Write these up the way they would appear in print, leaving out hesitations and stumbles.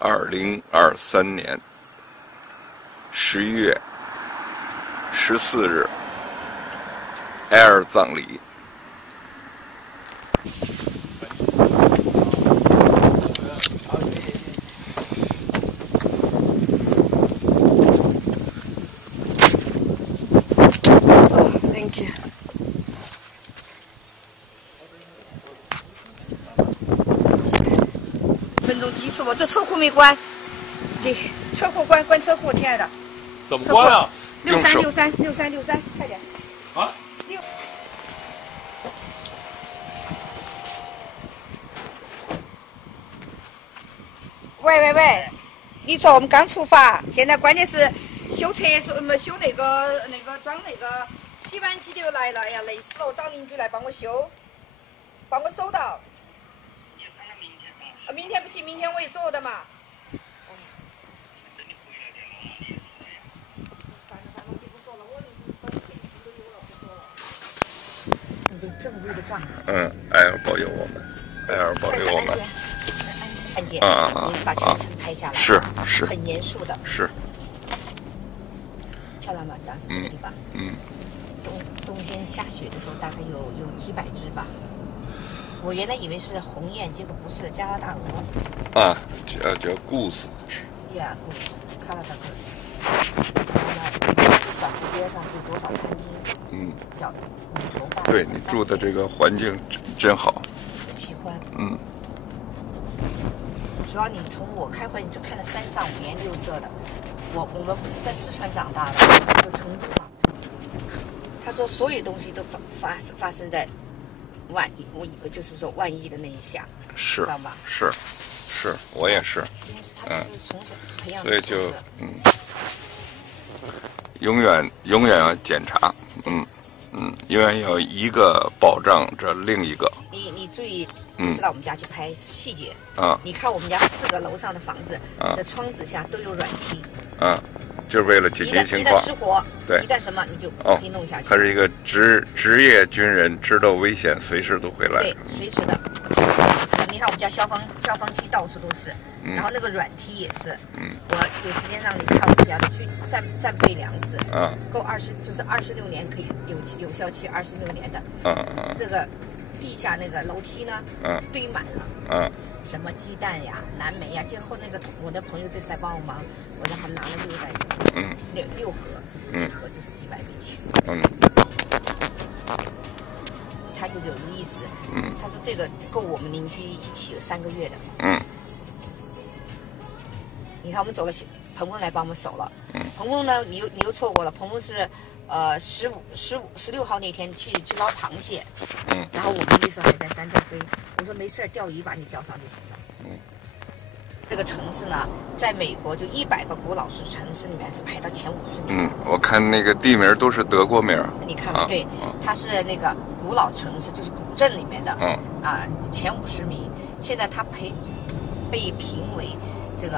2023年11月14日，埃尔葬礼。Thank you。分钟计时，我这车库没关，给车库关车库，亲爱的。怎么关啊？6363，快点。啊！6。喂，你说我们刚出发，现在关键是修厕所，修那个装那个洗碗机的又来了，哎呀，累死了！我找邻居来帮我修，帮我收到。明天不行，明天我也走的嘛。正规的账。艾尔保佑我们，艾尔保佑我们。案件，你把全程拍下来。是。很严肃的。是。漂亮吗？当时这个地方。冬天下雪的时候，大概有几百只吧。我原来以为是鸿雁，结果不是，加拿大鹅。叫goose。Yeah， goose， 加拿大 goose。然后呢，这小湖边上有多少餐厅？叫你头发。对你住的这个环境真好。喜欢。主要你从我开会，你就看到山上五颜六色的。我们不是在四川长大的，就成都嘛。他说所有东西都发生在万一，我以为就是说万一的那一下，是，知道吧？是，我也是。他就是从小培养的。所以就永远要检查，永远要一个保障着另一个。你注意，知道我们家去拍细节你看我们家4个楼上的房子的窗子下都有软梯就是为了紧急情况，一旦失火，对，一旦什么你就可以弄下去。他是一个职业军人，知道危险，随时都会来。对，随时的。你看我们家消防器到处都是，然后那个软梯也是。我有时间让你看我们家的战备粮食，够就是26年可以有效期26年的。这个地下那个楼梯呢，堆满了。什么鸡蛋呀、蓝莓呀，最后我的朋友这次来帮我忙，我让他拿了6袋，6盒，一盒就是几百美金。他就有意思，他说这个够我们邻居一起有3个月的。你看我们走了，鹏鹏来帮我们守了。鹏鹏呢，你又错过了，鹏鹏是16号那天去捞螃蟹，然后我们那时候还在山上飞。我说没事，钓鱼把你叫上就行了。这个城市呢，在美国就100个古老城市里面是排到前50名。我看那个地名都是德国名。你看对，它是那个古老城市，就是古镇里面的。前50名。现在它被评为这个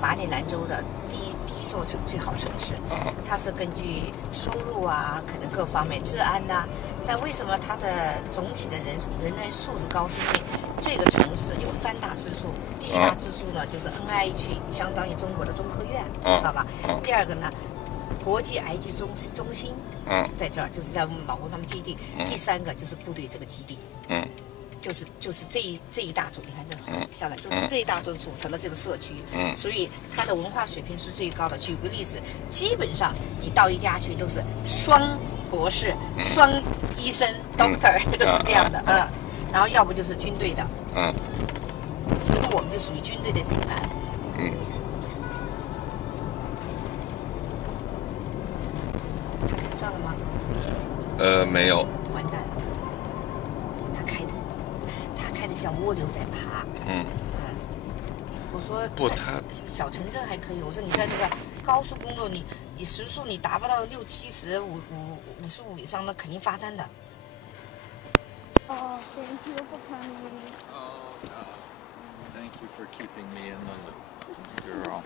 马里兰州的第一座最好城市。它是根据收入可能各方面治安但为什么它的总体的人类素质高？是因为这个城市有3大支柱。第一大支柱呢，就是 NIH， 相当于中国的中科院，知道吧？第二个呢，国际癌疾中心，在这儿就是在老挝他们基地。第3个就是部队这个基地。就是这一大组，你看这很漂亮，就是这一大组组成了这个社区。所以它的文化水平是最高的。举个例子，基本上你到一家去都是双博士、双医生 ，doctor 都是这样的。然后要不就是军队的。所以我们就属于军队的这一栏。他看上了吗？没有。完蛋了。他开的像蜗牛在爬。我说不，他小城镇还可以。我说你在那个高速公路，你时速你达不到60、70、55以上，那肯定罚单的。Thank you for coming. Thank you for keeping me in the loop, girl.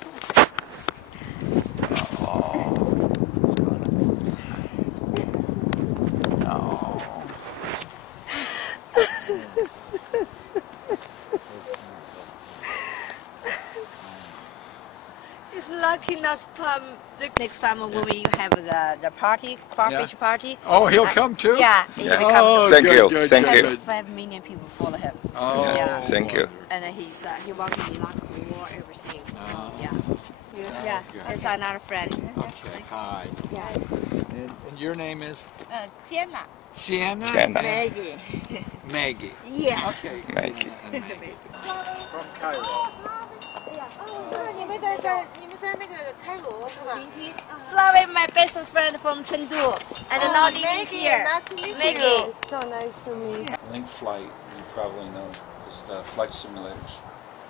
just lucky last time. Next time when we have the party, crawfish party. Oh, he'll come too? Yeah. Yeah. He will come. Thank you, good, thank good. you. 5 million people follow him. Oh, Yeah. Thank you. And he wants to be like war, everything. Yeah. Yeah. That's another friend. Okay, hi. Yeah. And your name is? Jenna. Sienna? Jenna. Maggie. Maggie. Yeah. Okay. Maggie. And Maggie. From Cairo. 你们在那个开罗是吧？ Slavi, my best friend from Chengdu, and now living here. Maggie. So nice to meet. Link flight, you probably know, is the flight simulators.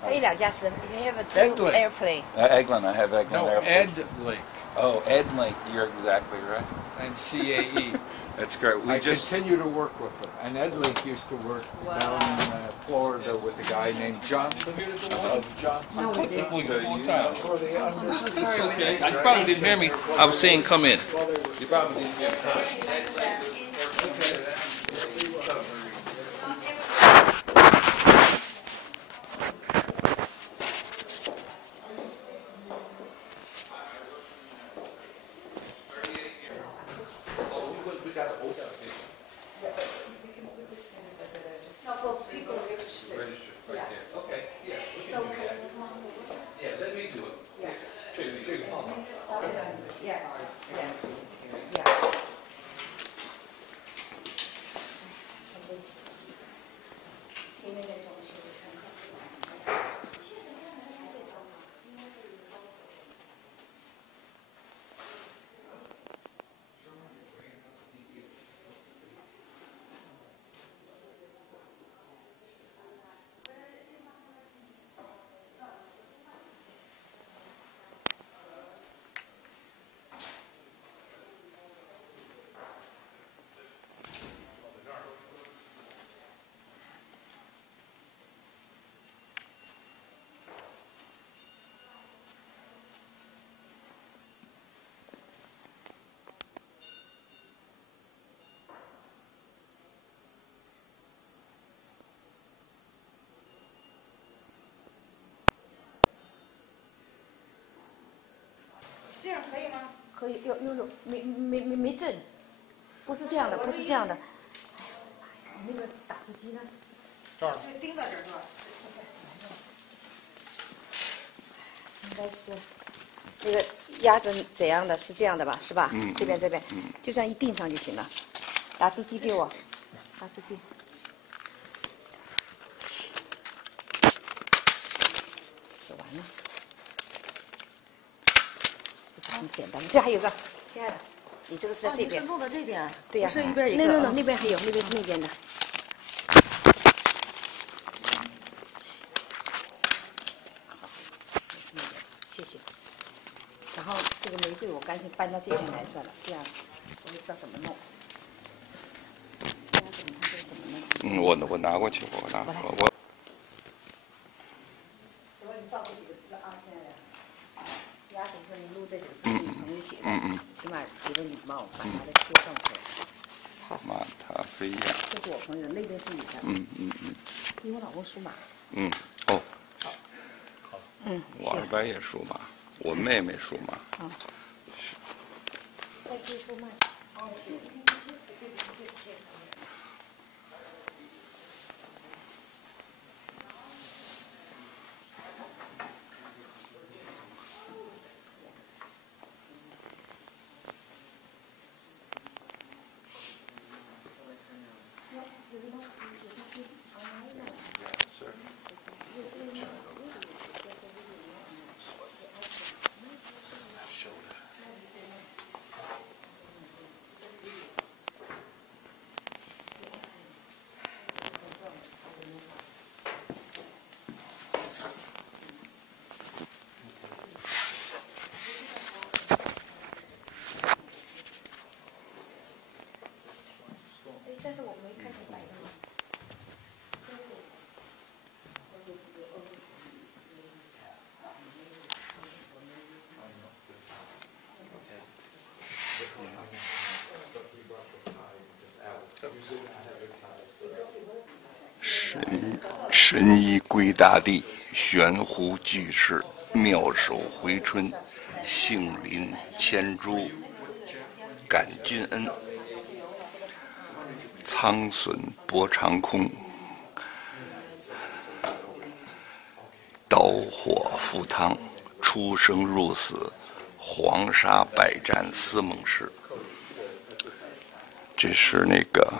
还有2架次 you have Ed two Link. airplane. Eglin, I have Eglin No, Air Force. Ed Link Oh, EdLink, you're exactly right. and CAE. That's great. I continue to work with them. And Ed Link used to work down in Florida with a guy named Johnson. Johnson. For the unnecessary. Okay, you probably didn't hear me. I was saying come in. You probably didn't hear me. Yeah. 这样可以吗？可以，有没震，不是这样的，不是这样的。哎呀，那个打字机呢？就钉在这儿是吧？应该是那个压针怎样的？是这样的吧？是吧？这边，就这样一钉上就行了。打字机给我，打字机。写完了。很简单，这还有个，亲爱的，你这个是在这边，录到这边，对呀，不是一边一个。那边还有，那边是那边的。好，是那边，谢谢。然后这个玫瑰我干脆搬到这边来算了，这样我也不知道怎么弄。我拿过去，我。你照这几个字啊，现在。鸭总说你录这几个字是你朋友写的，起码有个礼貌，把他的贴上去。好。马塔菲亚。这是我朋友，那边是你的。因为我老公属马。哦。我二伯也属马，我妹妹属马。在可以售卖。但是我没看见白的吗？神医归大地。悬壶济世，妙手回春，杏林千株，感君恩。苍隼搏长空，刀火赴汤，出生入死，黄沙百战思猛士。这是那个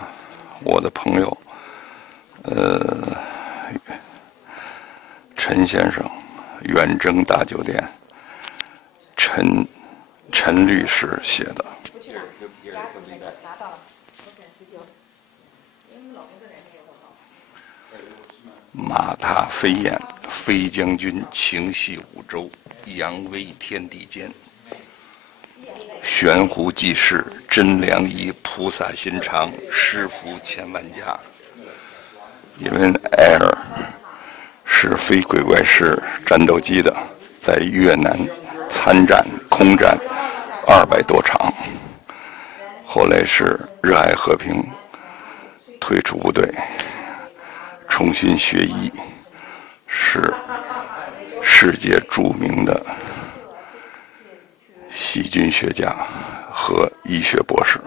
我的朋友，陈先生，远征大酒店，陈律师写的。马踏飞燕，飞将军情系五洲，扬威天地间。悬壶济世，真良医，菩萨心肠，施福千万家。因为艾尔是飞鬼怪式战斗机的，在越南参战空战200多场，后来是热爱和平，退出部队，重新学医，是世界著名的细菌学家和医学博士。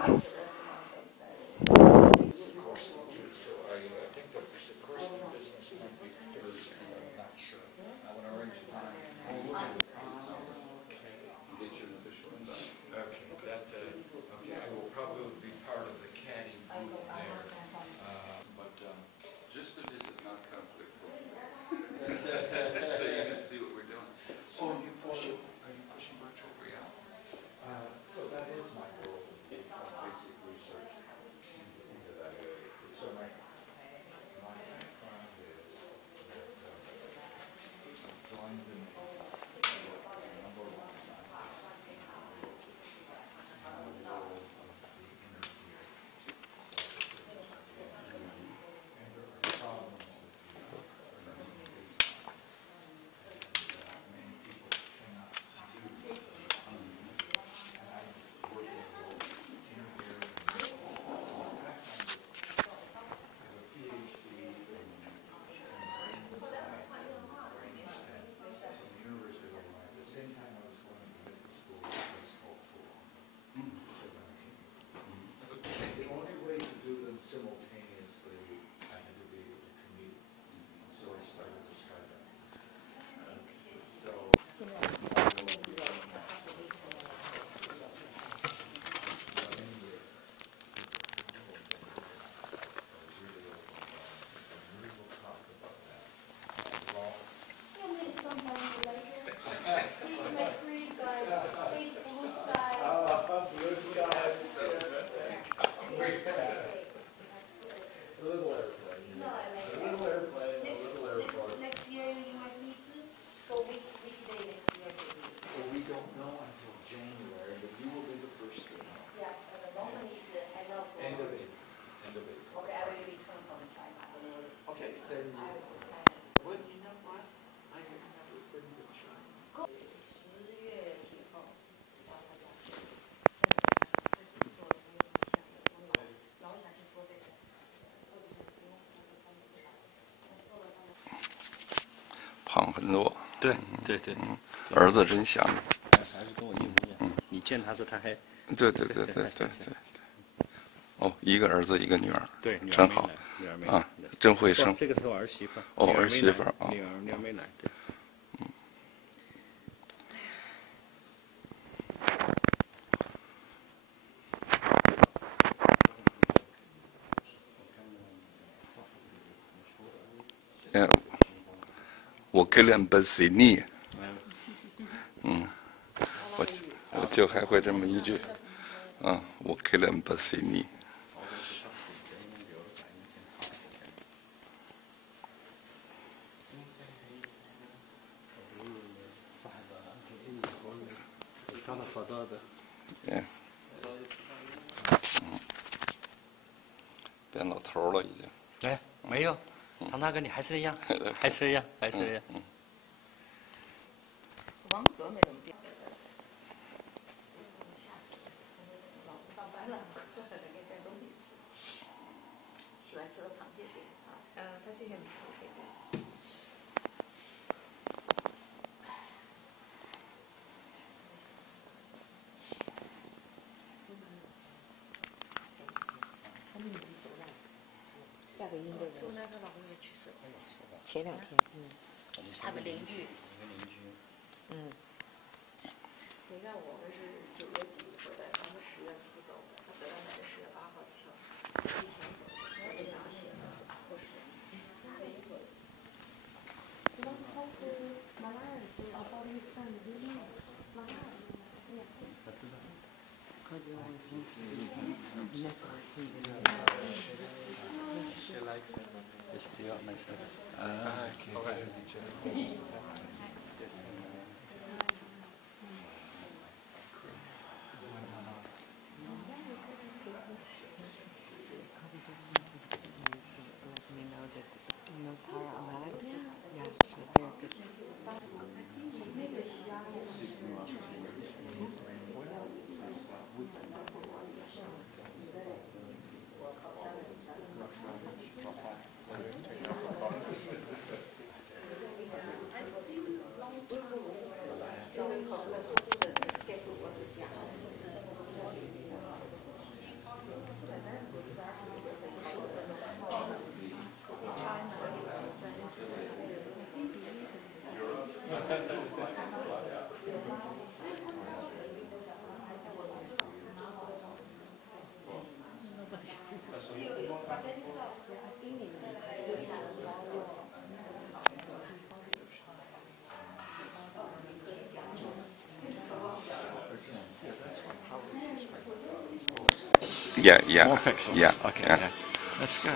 胖很多。对，儿子真像。还是跟我一模一样。你见他时他还。对。哦，一个儿子一个女儿。对，女儿真好。女儿没啊，真会生。这个是我儿媳妇。哦，儿媳妇啊。女儿没来。对。我克连本西尼，我就还会这么一句，我克连本西尼。变老头了已经。哎，没有。唐大哥，你还是一样，还是一样。王格没怎么变。上班了，得给带东西吃。喜欢吃的螃蟹饼啊。他最喜欢吃螃蟹饼。周娜她老公也去世了。前2天，他们邻居。你看我们是9月底回来，他们10月初走的，他本来买的10月8号的票，提前走的，我这样写的，不是。She likes it. Just do it myself. Okay. Yeah. More pixels. Yeah. Okay. Yeah. Yeah. That's good.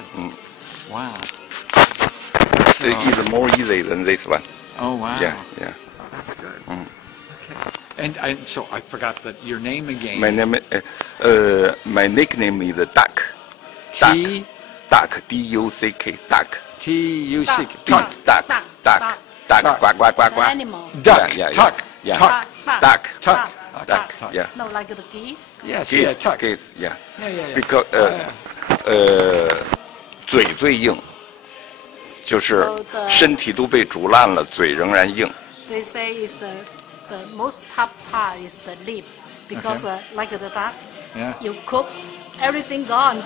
Wow. So, It's more easy than this one. oh wow. Yeah. That's good. Okay. And so I forgot that your name again. My nickname is Duck. T Duck. D-U-C-K. Duck. T-U-C-K. Duck. Duck. Quack, quack, quack, quack. Animal. Duck. Yeah. Tuck. Yeah. Tuck. Duck. Tuck. Duck. Tuck. Yeah. No, like the geese. Yes. Yeah. Geese. Tuck. Geese. Yeah. Yeah. Because 嘴最硬，就是身体都被煮烂了，嘴仍然硬。 They say is the most tough part is the lip because Okay. Like the duck, Yeah. you cook everything gone.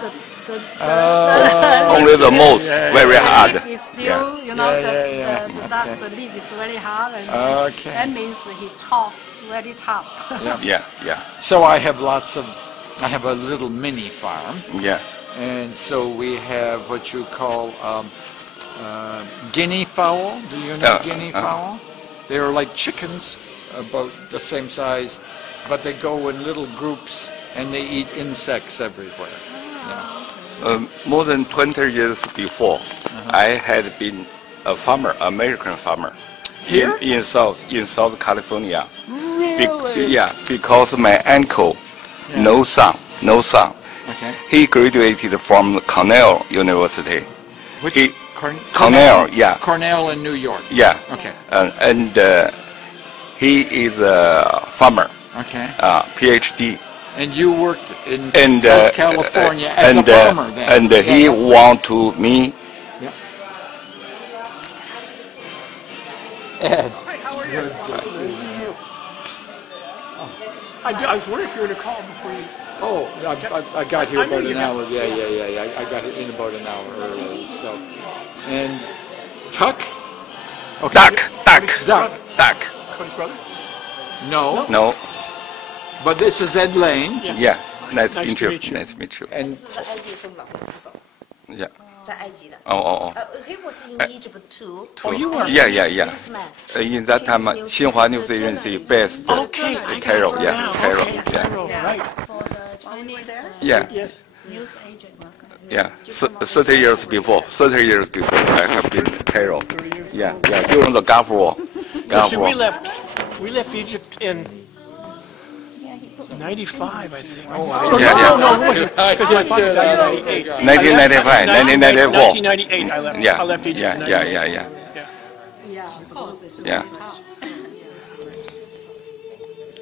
Only the mouth very hard. Is still, Yeah. you know, Yeah. the duck, the lip is very hard, and Okay. that means he talk very tough. Yeah. So I have a little mini farm, Yeah. and so we have what you call guinea fowl. Do you know guinea fowl? They're like chickens, about the same size, but they go in little groups and they eat insects everywhere. Yeah. More than 20 years before, I had been a farmer, American farmer, Here? in South California. Really? Because my uncle, Yeah. no son. Okay. He graduated from Cornell University. Which Cornell, yeah. Cornell in New York. Yeah. Okay. And he is a farmer, Okay. PhD. And you worked in And South California as a farmer then. And he want to me. Yeah. Ed. I was wondering if you were going to call before you... Oh, I got here I knew about you an had- hour. Yeah. I got in about an hour early. So, and Tuck. Okay. Duck. Cody's brother? No. No. But this is Ed Lane. Yeah. Nice to Nice meet to you. meet you. Nice to meet you. ，and 是在埃及送老公扶手， Yeah. 在埃及的。哦。 He was in Egypt too. Oh, you were? Yeah. Businessman. In that time, Xinhua News Agency based Okay, I in got Cairo. it Yeah. now. Cairo. Okay, Yeah. Cairo, right. For the Chinese Yeah. Yes. news agent. Yeah. 30 years before. 30 years before, I have been in Cairo. Yeah. During the Gulf War. See, we left Egypt in 95, I think. Oh, Yeah. no, it wasn't. Because I left 1995, 1994. 1998, I left. Yeah. I left Egypt in 1998. Yeah. Yeah, of course, it's Yeah. very tough.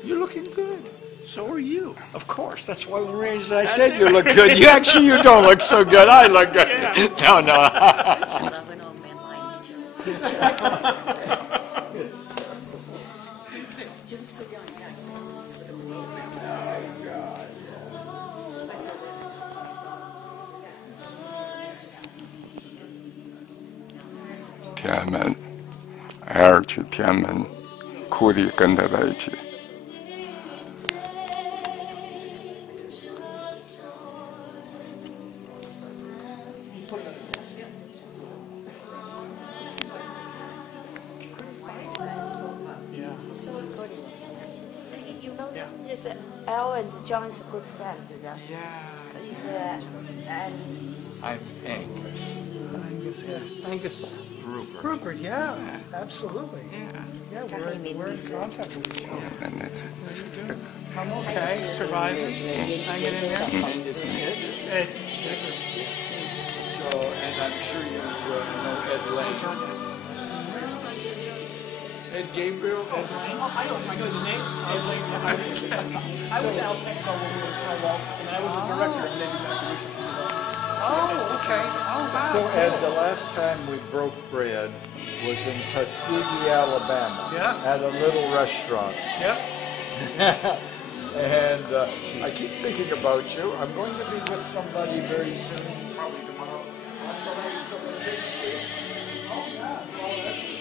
You're looking good. So are you. Of course. That's why when Ray said I said you look good. You actually you don't look so good. I look good. No. 天安门，艾尔去天安门，哭地跟他在一起。Yes, Alfred Joseph good friend. Yeah. He's and I'm Angus. Angus Rupert. Rupert, yeah, absolutely. Yeah, we're in contact with each other. And it's, I'm okay, surviving, hanging in there. So, and I'm sure you know Ed Lane. Ed Gabriel? I know the name. I was Al's extra when we were in Taiwan, and I was a director, and then you got to Oh, okay. Oh, wow. So, Ed, the last time we broke bread was in Tuskegee, Alabama. Yeah. At a little restaurant. Yep. And I keep thinking about you. I'm going to be with somebody very soon, probably tomorrow. I'm going to meet someone Shakespeare. Oh, yeah. Well, that's...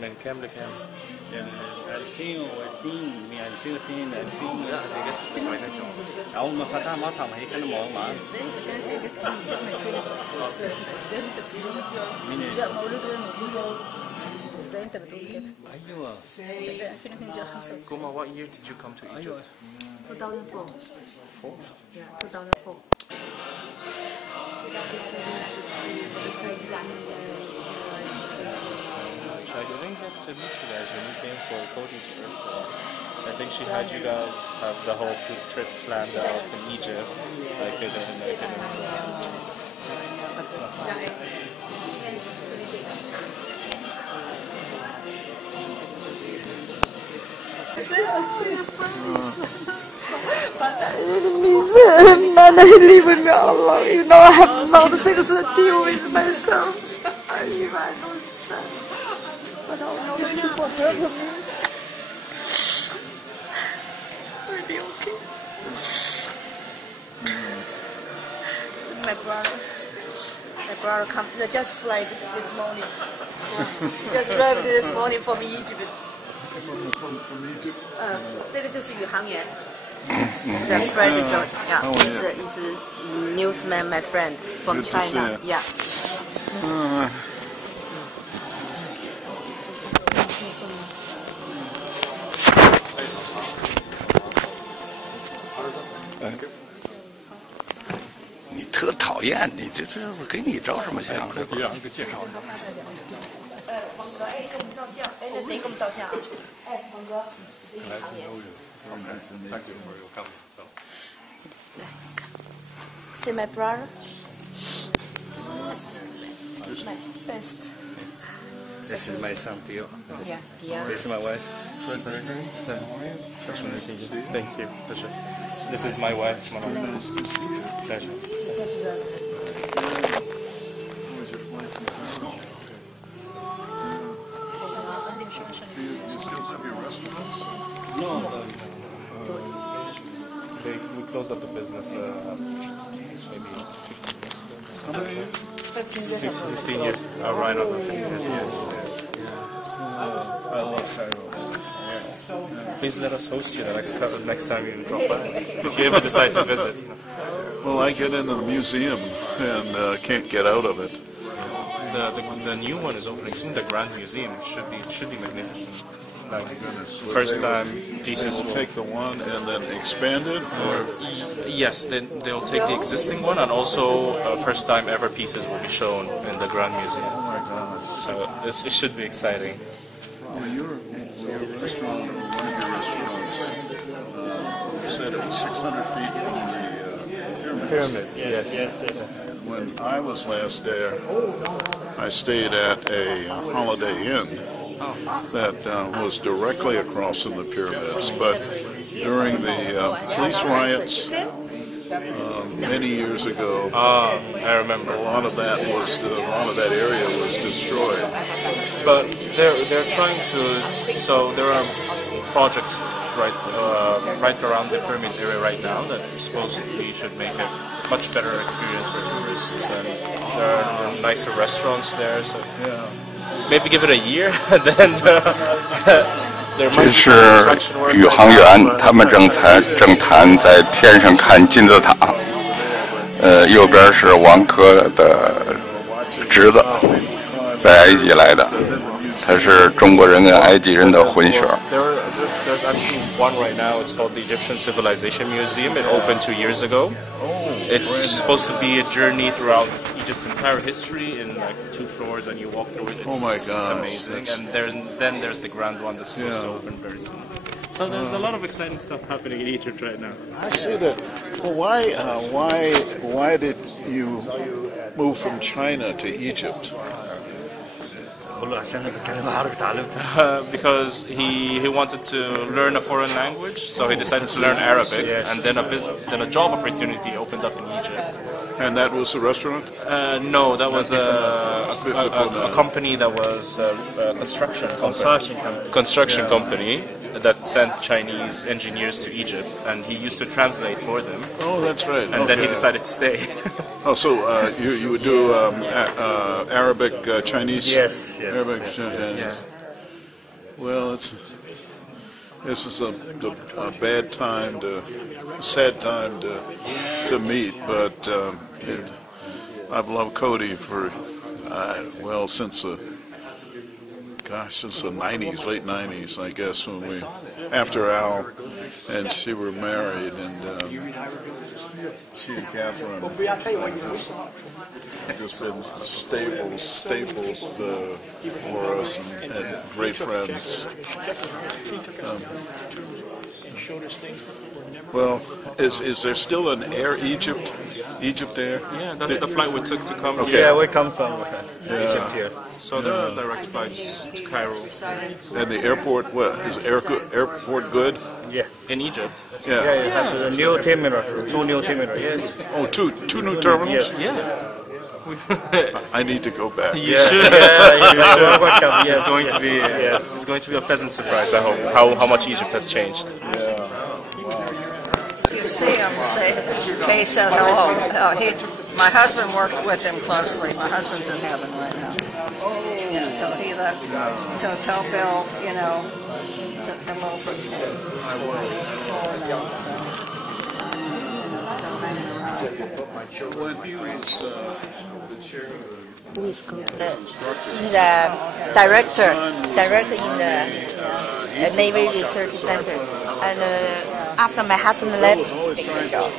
من كام لكام؟ يعني 2020 من 2002 ل 2000 لا هي جت في التسعينات اول ما فتح مطعم هي كانوا معانا مين جاء مولود غير موجود ازاي انت بتقول كده؟ ايوه ازاي 2002 جاء 95 Goma, what year did you come to Egypt? 2004 yeah 2004 I didn't get to meet you guys when you came for Cody's birthday. I think she had you guys have the whole trip planned out in Egypt. I couldn't. Man, I live with me Allah. You know, I have now the things to deal with myself. I live, I don't stand. But I know that people hurt me. Will be okay. My brother come just like this morning. Just arrived this morning from Egypt. From Egypt. 这个就是宇航员。It's Alfred Joseph. Yeah, he's a newsman, my friend from Good to see China. you. Yeah.你特讨厌你这给你照什么相？这不让给介绍。黄哥，哎，跟我们照相。哎，那谁跟我们照相啊？哎，黄哥，宇航员。See my brother? My best. This is my son, Theo. Yeah, Theo. This is my wife. Thank you. Pleasure. This is my wife, Mama. Pleasure. Do you still have your restaurants? No. We closed up the business maybe 15 years. Right on the 15 years. I love Cairo. Please let us host you the next time you drop by. If you ever decide to visit. Well, I get into the museum and can't get out of it. The new one is opening soon. The Grand Museum should be magnificent. Like first time pieces will take the one and then expand it, or yes, then they'll take the existing one, and also first time ever pieces will be shown in the Grand Museum. Oh my God! So it should be exciting. Well, your restaurant, one of your restaurants, you said it was 600 feet from the pyramids. Pyramid. Yes. when I was last there, I stayed at a Holiday Inn that was directly across from the pyramids. But during the police riots many years ago, I remember a lot of that area was destroyed. But they're trying to. So there are projects right around the pyramid area right now that supposedly should make a much better experience for tourists, and there are nicer restaurants there. So maybe give it a year, then there 这 might be 是 some construction work. 宇航员，他们正谈在天上看金字塔。右边是王珂的侄子，在埃及来的，他是中国人跟埃及人的混血。There's actually one right now. It's called the Egyptian Civilization Museum. It opened 2 years ago. It's supposed to be a journey throughout Egypt's entire history in like 2 floors, and you walk through it. Oh my It's gosh, amazing. And then there's the grand one that's supposed to open very soon. So there's a lot of exciting stuff happening in Egypt right now. I see that. Well, why did you move from China to Egypt? Because he wanted to learn a foreign language, so he decided to learn Arabic, and then a job opportunity opened up in Egypt. And that was a restaurant? No, that was a company that was a construction company that sent Chinese engineers to Egypt, and he used to translate for them. Oh, that's right. And then he decided to stay. Oh, so you would do Arabic Chinese? Yes. Arabic Chinese. Yeah. Well, this is a bad time sad time to meet, but I've loved Cody for since the 90s, late 90s, I guess, after Al and she were married, and she and Catherine have just been staples for us, and great friends. Well, is there still an Air Egypt there? Yeah, that's the flight we took to come Okay. here. Yeah, we come from Egypt here. So there are direct flights to Cairo. And the airport, is airport good? Yeah. In Egypt? Yeah. Yeah, you have the new terminal, 2 new terminals. Yes. Oh, two new terminals? Yes. Yeah. I need to go back. You should. You should. Welcome. It's going to be. It's going to be a pleasant surprise. I hope how much Egypt has changed. Yeah. You see him, say, Kay said hello. My husband worked with him closely. My husband's in heaven right now. Yeah, so he left. So tell Bill, to come over. When he was the chair of the director in the Navy Research Center, and after my husband left, he took the job.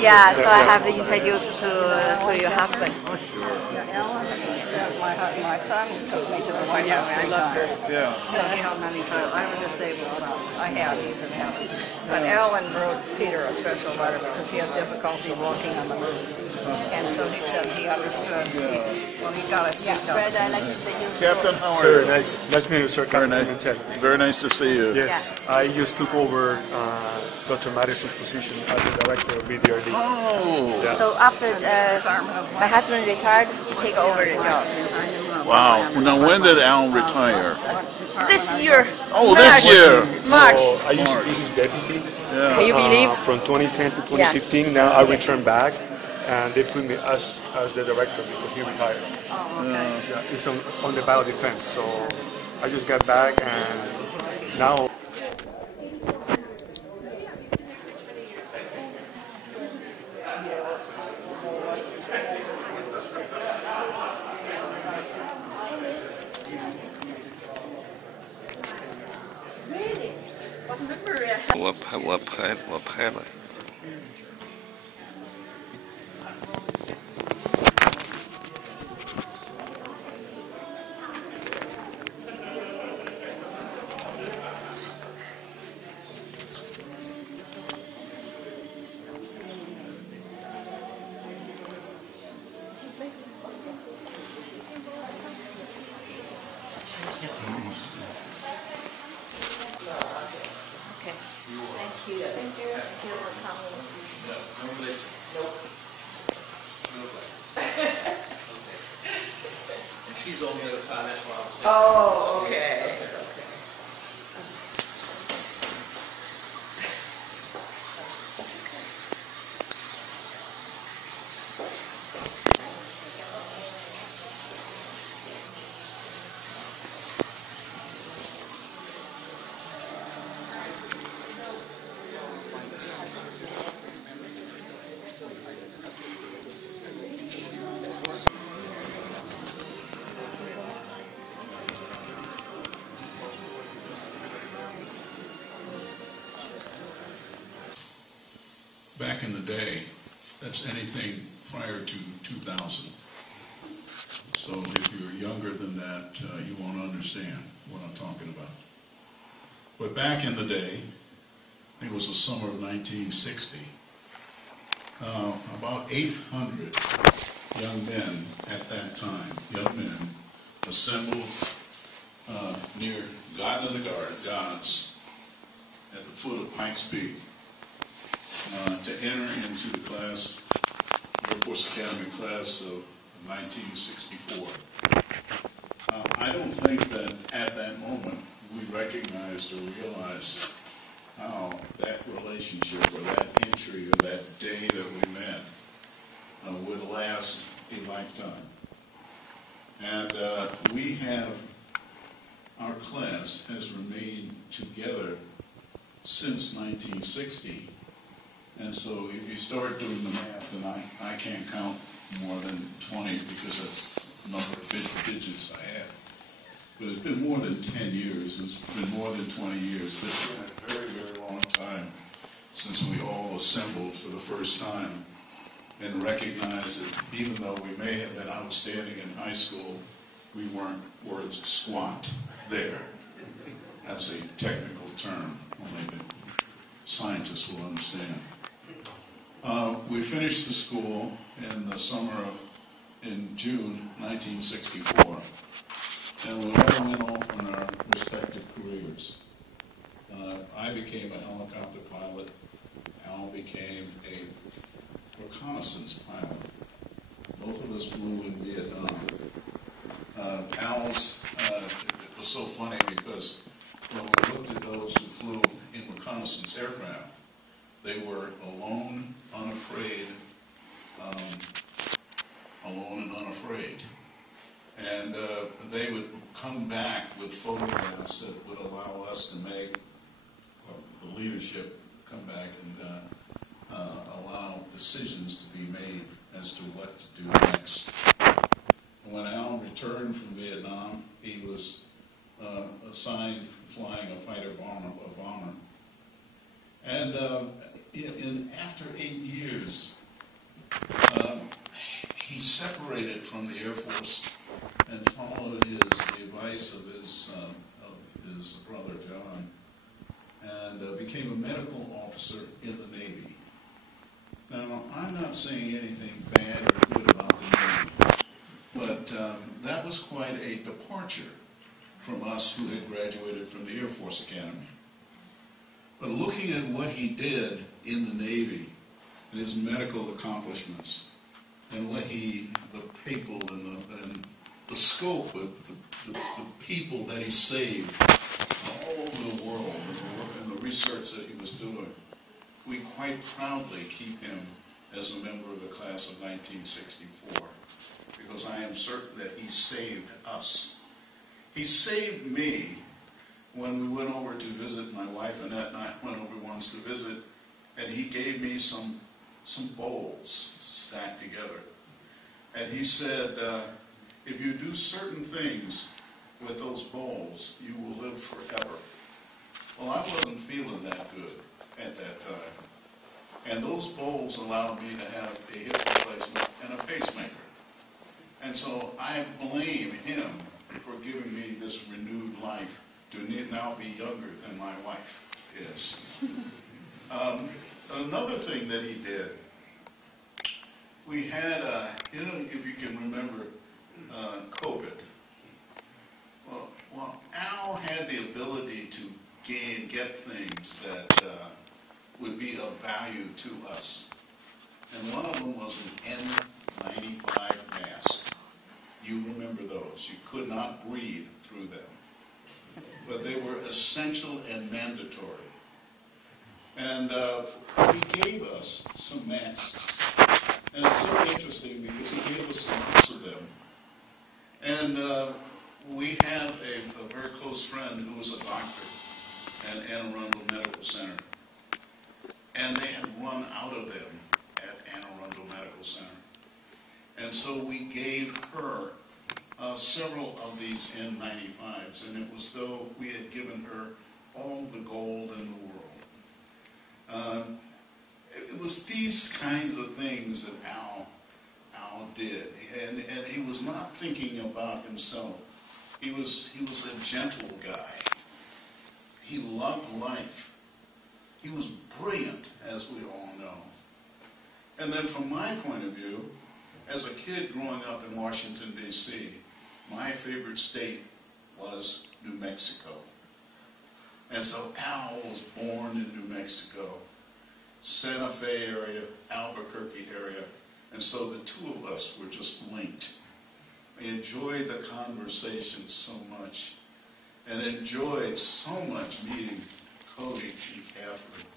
Yeah, so I have to introduce to your husband. My son took me to the White House 3 times. Yeah. So many times. I'm a disabled son. I have. He's in heaven. But Alan wrote Peter a special letter because he had difficulty walking on the moon. And so he said he understood. Well, he got us. Fred, I'd like to introduce Captain, how are Sir, you? nice meeting you, sir. Very nice to see you. Yes, I just took over Dr. Mateczun's position as the director of BDRD. Oh. Yeah. So after my husband retired, he take over the job. Wow. Now, when did Al retire? This year. Oh, March. this year. March. So I used to be his deputy. Yeah. Can you believe? From 2010 to 2015, now I returned back, and they put me as the director because he retired. Yeah, it's on the biodefense. So I just got back, and now.我拍了。Okay. Thank you. Thank you. Thank you for coming. And she's on the other side, that's why I was saying. Oh, okay. That's okay. Back in the day, that's anything prior to 2000. So if you're younger than that, you won't understand what I'm talking about. But back in the day, I think it was the summer of 1960, about 800 young men at that time, assembled near Garden of the Gods at the foot of Pikes Peak to enter into the class, Air Force Academy class of 1964. I don't think that at that moment we recognized or realized how that relationship or that entry or that day that we met would last a lifetime. And our class has remained together since 1960. And so if you start doing the math, and I can't count more than 20 because that's the number of digits I have. But it's been more than 10 years. It's been more than 20 years. It's been a very, very long time since we all assembled for the first time and recognized that even though we may have been outstanding in high school, we weren't worth squat there. That's a technical term, only the scientists will understand. We finished the school in June 1964, and we all went off on our respective careers. I became a helicopter pilot. Al became a reconnaissance pilot. Both of us flew in Vietnam. It was so funny because when we looked at those who flew in reconnaissance aircraft, they were alone, unafraid, and they would come back with photographs that would allow us to make, the leadership come back and allow decisions to be made as to what to do next. When Al returned from Vietnam, he was assigned flying a fighter bomber. And after 8 years, he separated from the Air Force and followed the advice of his brother John, and became a medical officer in the Navy. Now, I'm not saying anything bad or good about the Navy, but that was quite a departure from us who had graduated from the Air Force Academy. But looking at what he did in the Navy, and his medical accomplishments, and the people and the scope of the people that he saved all over the world, and the research that he was doing, we quite proudly keep him as a member of the class of 1964, because I am certain that he saved us. He saved me when we went over to visit, my wife Annette and I went over once to visit, and he gave me some bowls stacked together. And he said, if you do certain things with those bowls, you will live forever. Well, I wasn't feeling that good at that time. And those bowls allowed me to have a hip replacement and a pacemaker. And so I blame him for giving me this renewed life to now be younger than my wife is. Another thing that he did, we had, if you can remember, COVID. Well, the ability to get things that would be of value to us. And one of them was an N95 mask. You remember those. You could not breathe through them. But they were essential and mandatory. And he gave us some masks. And it's so interesting because he gave us lots of them. And we had a very close friend who was a doctor at Anne Arundel Medical Center. And they had run out of them at Anne Arundel Medical Center. And so we gave her several of these N95s, and it was though we had given her all the gold in the world. It was these kinds of things that Al did, and he was not thinking about himself. He was a gentle guy. He loved life. He was brilliant, as we all know. And then from my point of view, as a kid growing up in Washington, D.C., my favorite state was New Mexico. And so Al was born in New Mexico, Santa Fe area, Albuquerque area, and so the two of us were just linked. I enjoyed the conversation so much, and enjoyed so much meeting Cody and Catherine.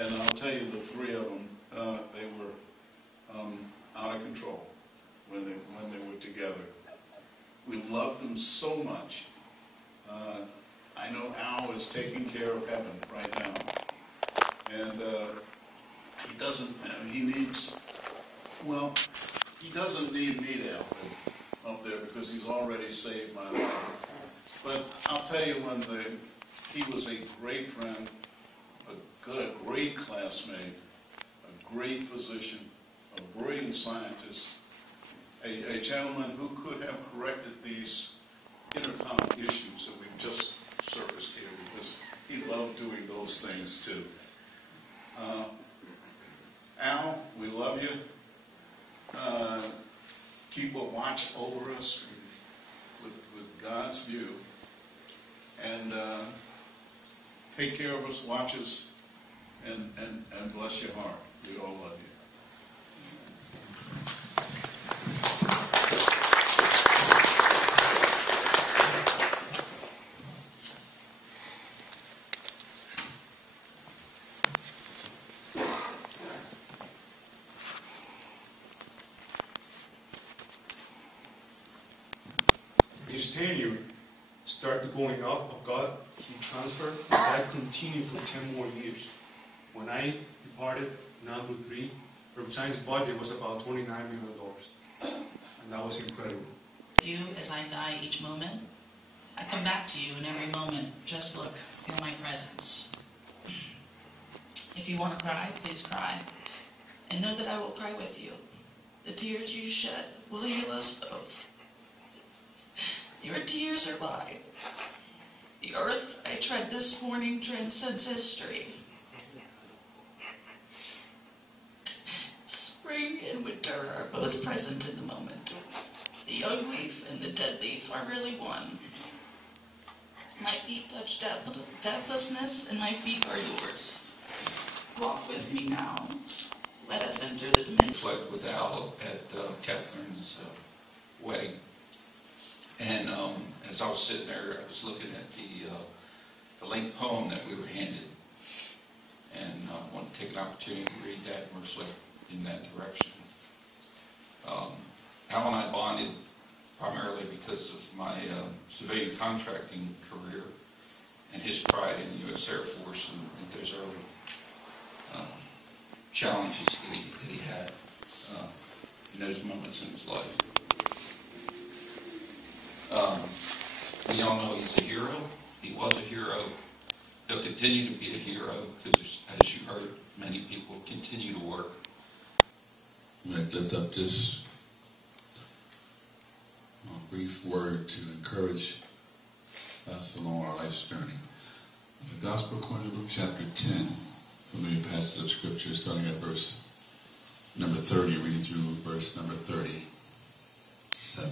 And I'll tell you, the three of them, they were out of control when they were together. We loved them so much. I know Al is taking care of heaven right now. And he doesn't, he needs, well, he doesn't need me to help him up there because he's already saved my life. But I'll tell you one thing, he was a great friend, a great classmate, a great physician, a brilliant scientist, a gentleman who could have corrected these intercom issues that we've just surfaced here because he loved doing those things too. Al, we love you. Keep a watch over us with God's view. And take care of us, watch us, and bless your heart. We all love you. His tenure started going up, but God, he transferred, and that continued for 10 more years. When I departed in 1993, Science budget was about $29 million, and that was incredible. You, as I die each moment, I come back to you in every moment. Just look, feel my presence. If you want to cry, please cry, and know that I will cry with you. The tears you shed will heal us both. Your tears are mine. The earth I tread this morning transcends history. Spring and winter are both present in the moment. The young leaf and the dead leaf are really one. My feet touch deathlessness, and my feet are yours. Walk with me now. Let us enter the dimension. Reflect with Al at Catherine's wedding. And as I was sitting there, I was looking at the linked poem that we were handed. And I wanted to take an opportunity to read that and reflect in that direction. Al and I bonded primarily because of my civilian contracting career and his pride in the U.S. Air Force and those early challenges that he had in those moments in his life. We all know he's a hero. He was a hero. He'll continue to be a hero because, as you heard, many people continue to work. I'm going to lift up this brief word to encourage us along our life's journey. The Gospel according to Luke chapter 10, familiar passage of Scripture, starting at verse number 30, reading through verse number 37.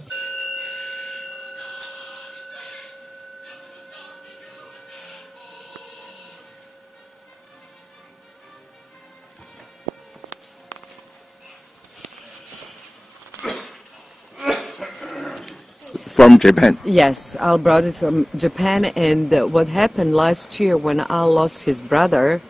from Japan. Yes, Al brought it from Japan, and what happened last year when Al lost his brother,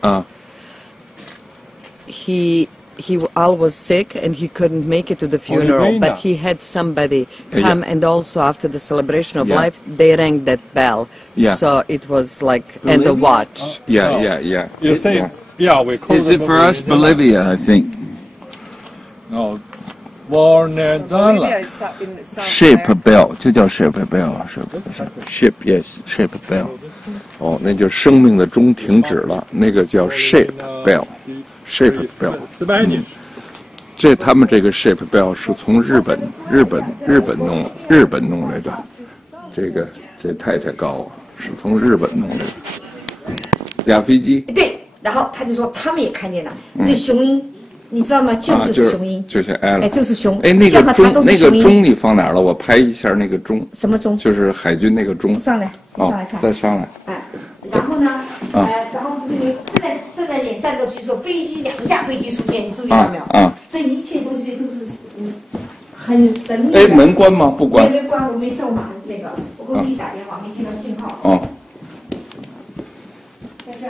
Al was sick and he couldn't make it to the funeral, but he had somebody come, and also after the celebration of life, they rang that bell. So it was like, and the watch. Yeah. You think? Yeah, we call Is it for us Bolivia? I think. No. Ship bell 就叫 ship bell 是不是 ？Ship yes ship bell。哦，那就生命的钟停止了，那个叫 ship bell。Ship bell， 这他们这个 ship bell 是从日本弄来的，这太高了，是从日本弄来的。假飞机。对，然后他就说他们也看见了，那雄鹰，你知道吗？就是雄鹰，就像哎，就是雄。哎，那个钟你放哪儿了？我拍一下那个钟。什么钟？就是海军那个钟。上来，上来看。再上来。哎，然后呢？然后不是你正在演战斗机的时候，2架飞机出现，你注意到没有？这一切东西都是很神秘的。哎，门关吗？不关。没关，我没事，我马上那个，我给我弟弟打电话，没接到信号。但是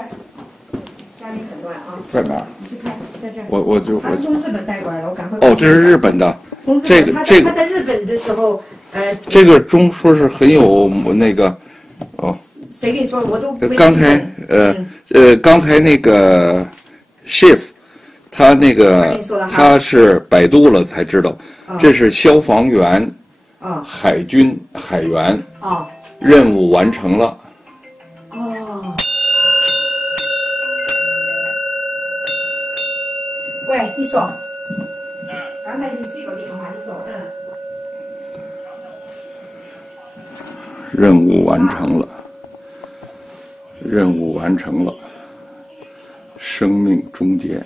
家里很乱啊。在哪儿？你去看，在这儿。他是从日本带过来的，我赶快。哦，这是日本的。这个他在日本的时候，这个钟说是很有那个，哦。谁给你做的？我都刚才那个 chef， 他那个他是百度了才知道，这是消防员，海军海员，任务完成了。喂，你说，刚才你这个电话，你说，任务完成了。任务完成了，生命终结。